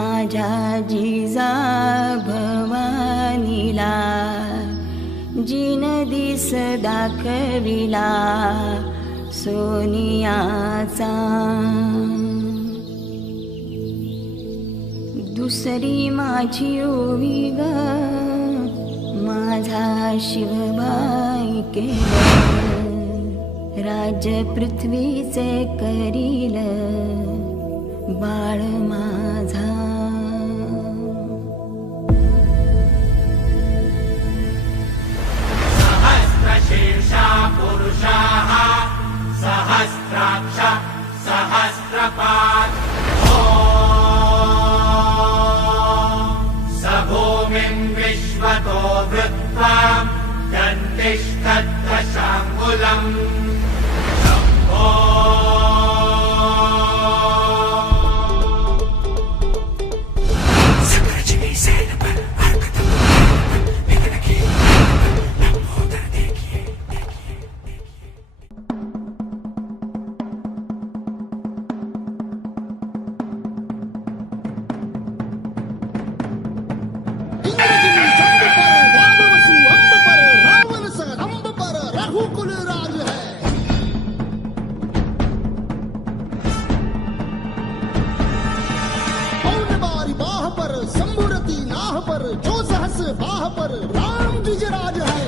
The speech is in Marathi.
माझ्या जिजा भवानीला जिन दिस दाखविला सोनियाचा. दुसरी माझी ओवी ग माझा शिवबाई केलं राज्य पृथ्वीचे करील बाळ माझा. सहस्रशीर्षा पुरुषाः सहस्राक्ष सहस्रपात् स भूमिं विश्वतो वृत्वा दन्तिष्ठद्दशाङ्गुलम्. संबुरती नाह पर जो सहस बाह पर राम द्विजराज है.